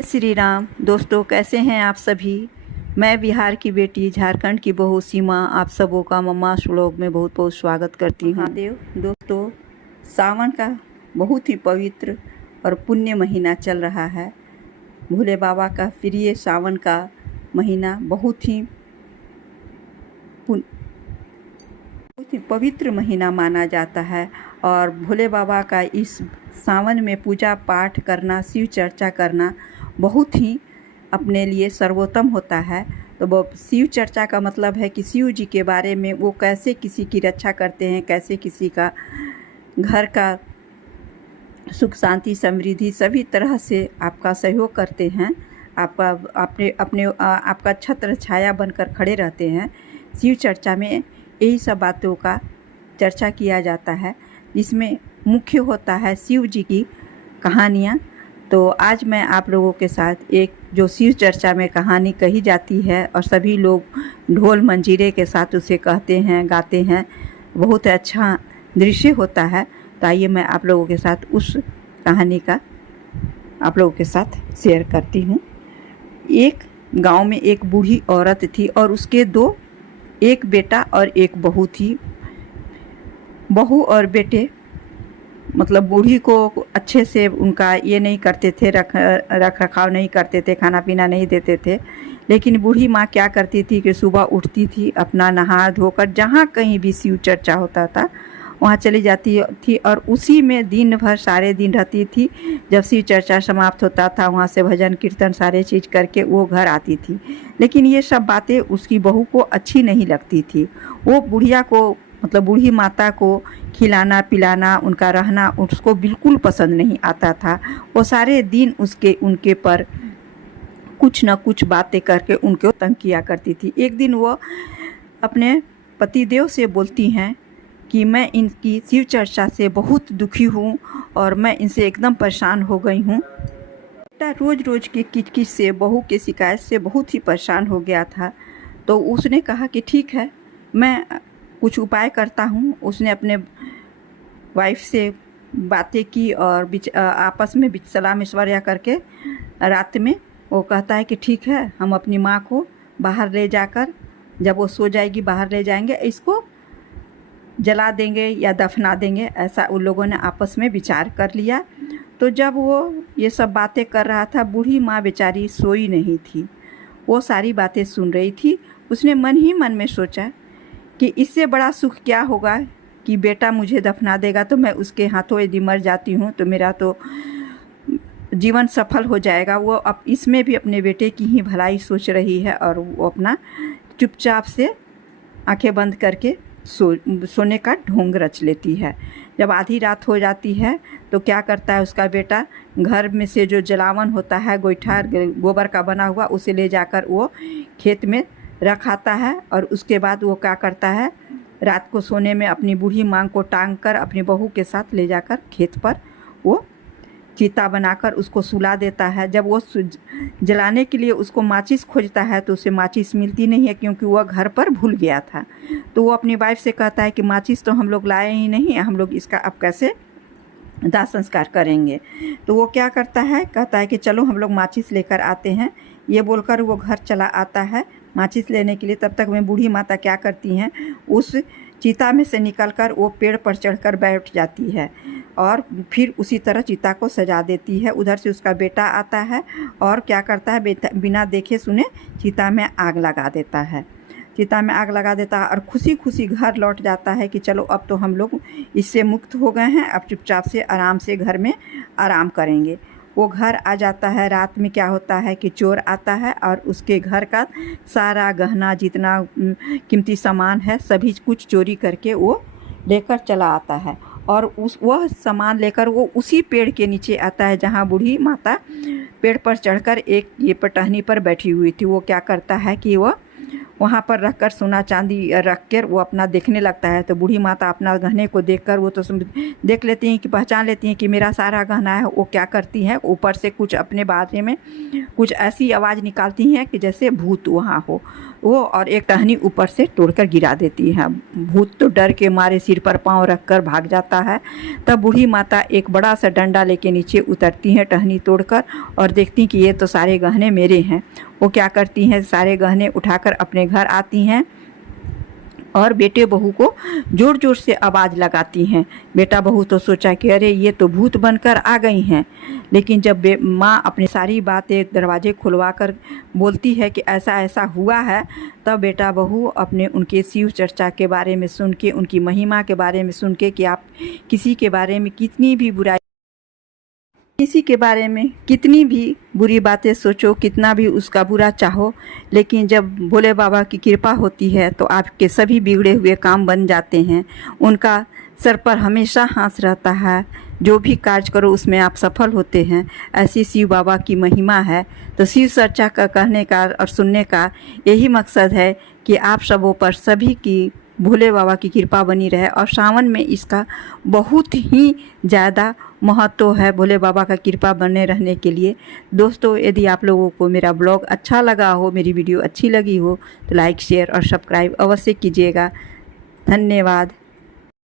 श्री राम। दोस्तों, कैसे हैं आप सभी। मैं बिहार की बेटी, झारखंड की बहू सीमा, आप सबों का मम्मा श्लोक में बहुत बहुत स्वागत करती हूँ। महादेव दोस्तों, सावन का बहुत ही पवित्र और पुण्य महीना चल रहा है। भोले बाबा का प्रिय सावन का महीना बहुत ही पवित्र महीना माना जाता है और भोले बाबा का इस सावन में पूजा पाठ करना, शिव चर्चा करना बहुत ही अपने लिए सर्वोत्तम होता है। तो वो शिव चर्चा का मतलब है कि शिव जी के बारे में वो कैसे किसी की रक्षा करते हैं, कैसे किसी का घर का सुख शांति समृद्धि सभी तरह से आपका सहयोग करते हैं, आपका आपका छत्र छाया बनकर खड़े रहते हैं। शिव चर्चा में यही सब बातों का चर्चा किया जाता है, जिसमें मुख्य होता है शिव जी की कहानियाँ। तो आज मैं आप लोगों के साथ एक जो शिव चर्चा में कहानी कही जाती है और सभी लोग ढोल मंजीरे के साथ उसे कहते हैं, गाते हैं, बहुत अच्छा दृश्य होता है। तो आइए मैं आप लोगों के साथ उस कहानी का आप लोगों के साथ शेयर करती हूँ। एक गांव में एक बूढ़ी औरत थी और उसके एक बेटा और एक बहू थी। बहू और बेटे मतलब बूढ़ी को अच्छे से उनका ये नहीं करते थे, रख रखाव नहीं करते थे, खाना पीना नहीं देते थे। लेकिन बूढ़ी माँ क्या करती थी कि सुबह उठती थी, अपना नहा धोकर जहाँ कहीं भी शिव चर्चा होता था वहाँ चली जाती थी और उसी में दिन भर सारे दिन रहती थी। जब शिव चर्चा समाप्त होता था वहाँ से भजन कीर्तन सारे चीज़ करके वो घर आती थी। लेकिन ये सब बातें उसकी बहू को अच्छी नहीं लगती थी। वो बुढ़िया को मतलब बूढ़ी माता को खिलाना पिलाना, उनका रहना उसको बिल्कुल पसंद नहीं आता था। वो सारे दिन उनके पर कुछ न कुछ बातें करके उनको तंग किया करती थी। एक दिन वो अपने पतिदेव से बोलती हैं कि मैं इनकी शिव चर्चा से बहुत दुखी हूँ और मैं इनसे एकदम परेशान हो गई हूँ। बेटा रोज़ रोज़ की किचकिच से, बहू के शिकायत से बहुत ही परेशान हो गया था। तो उसने कहा कि ठीक है, मैं कुछ उपाय करता हूँ। उसने अपने वाइफ से बातें की और आपस में सलाह मशवरा करके रात में वो कहता है कि ठीक है, हम अपनी माँ को बाहर ले जाकर, जब वो सो जाएगी बाहर ले जाएंगे, इसको जला देंगे या दफना देंगे। ऐसा उन लोगों ने आपस में विचार कर लिया। तो जब वो ये सब बातें कर रहा था, बूढ़ी माँ बेचारी सोई नहीं थी, वो सारी बातें सुन रही थी। उसने मन ही मन में सोचा कि इससे बड़ा सुख क्या होगा कि बेटा मुझे दफना देगा तो मैं उसके हाथों यदि मर जाती हूँ तो मेरा तो जीवन सफल हो जाएगा। वो अब इसमें भी अपने बेटे की ही भलाई सोच रही है और वो अपना चुपचाप से आंखें बंद करके सोने का ढोंग रच लेती है। जब आधी रात हो जाती है तो क्या करता है उसका बेटा, घर में से जो जलावन होता है गोईठा गोबर का बना हुआ, उसे ले जाकर वो खेत में रख आता है और उसके बाद वो क्या करता है, रात को सोने में अपनी बूढ़ी माँ को टांग कर अपनी बहू के साथ ले जाकर खेत पर वो चिता बनाकर उसको सुला देता है। जब वो जलाने के लिए उसको माचिस खोजता है तो उसे माचिस मिलती नहीं है, क्योंकि वह घर पर भूल गया था। तो वो अपनी वाइफ से कहता है कि माचिस तो हम लोग लाए ही नहीं, हम लोग इसका अब कैसे दाह संस्कार करेंगे। तो वो क्या करता है, कहता है कि चलो हम लोग माचिस लेकर आते हैं। ये बोलकर वो घर चला आता है माचिस लेने के लिए। तब तक में बूढ़ी माता क्या करती हैं, उस चिता में से निकलकर वो पेड़ पर चढ़कर बैठ जाती है और फिर उसी तरह चिता को सजा देती है। उधर से उसका बेटा आता है और क्या करता है, बिना देखे सुने चिता में आग लगा देता है। चिता में आग लगा देता है और खुशी खुशी घर लौट जाता है कि चलो अब तो हम लोग इससे मुक्त हो गए हैं, अब चुपचाप से आराम से घर में आराम करेंगे। वो घर आ जाता है। रात में क्या होता है कि चोर आता है और उसके घर का सारा गहना जितना कीमती सामान है सभी कुछ चोरी करके वो लेकर चला आता है और वह सामान लेकर वो उसी पेड़ के नीचे आता है जहाँ बूढ़ी माता पेड़ पर चढ़कर एक ये पटहनी पर बैठी हुई थी। वो क्या करता है कि वह वहाँ पर रख कर सोना चांदी रख कर वो अपना देखने लगता है। तो बूढ़ी माता अपना गहने को देखकर वो तो देख लेती हैं कि पहचान लेती हैं कि मेरा सारा गहना है। वो क्या करती हैं, ऊपर से कुछ अपने बारे में कुछ ऐसी आवाज़ निकालती हैं कि जैसे भूत वहाँ हो वो, और एक टहनी ऊपर से तोड़कर गिरा देती है। भूत तो डर के मारे सिर पर पाँव रख कर भाग जाता है। तब बूढ़ी माता एक बड़ा सा डंडा लेके नीचे उतरती हैं टहनी तोड़कर, और देखती कि ये तो सारे गहने मेरे हैं। वो क्या करती हैं, सारे गहने उठाकर अपने घर आती हैं और बेटे बहू को ज़ोर ज़ोर से आवाज़ लगाती हैं। बेटा बहू तो सोचा कि अरे ये तो भूत बनकर आ गई हैं, लेकिन जब माँ अपनी सारी बातें दरवाजे खुलवा कर बोलती है कि ऐसा ऐसा हुआ है, तब बेटा बहू अपने उनके शिव चर्चा के बारे में सुन के, उनकी महिमा के बारे में सुन के कि आप किसी के बारे में कितनी भी बुराई, किसी के बारे में कितनी भी बुरी बातें सोचो, कितना भी उसका बुरा चाहो, लेकिन जब भोले बाबा की कृपा होती है तो आपके सभी बिगड़े हुए काम बन जाते हैं। उनका सर पर हमेशा हाथ रहता है, जो भी कार्य करो उसमें आप सफल होते हैं। ऐसी शिव बाबा की महिमा है। तो शिव चर्चा का कहने का और सुनने का यही मकसद है कि आप सबों पर सभी की भोले बाबा की कृपा बनी रहे। और सावन में इसका बहुत ही ज़्यादा महत्व है, भोले बाबा का कृपा बने रहने के लिए। दोस्तों, यदि आप लोगों को मेरा ब्लॉग अच्छा लगा हो, मेरी वीडियो अच्छी लगी हो, तो लाइक शेयर और सब्सक्राइब अवश्य कीजिएगा। धन्यवाद।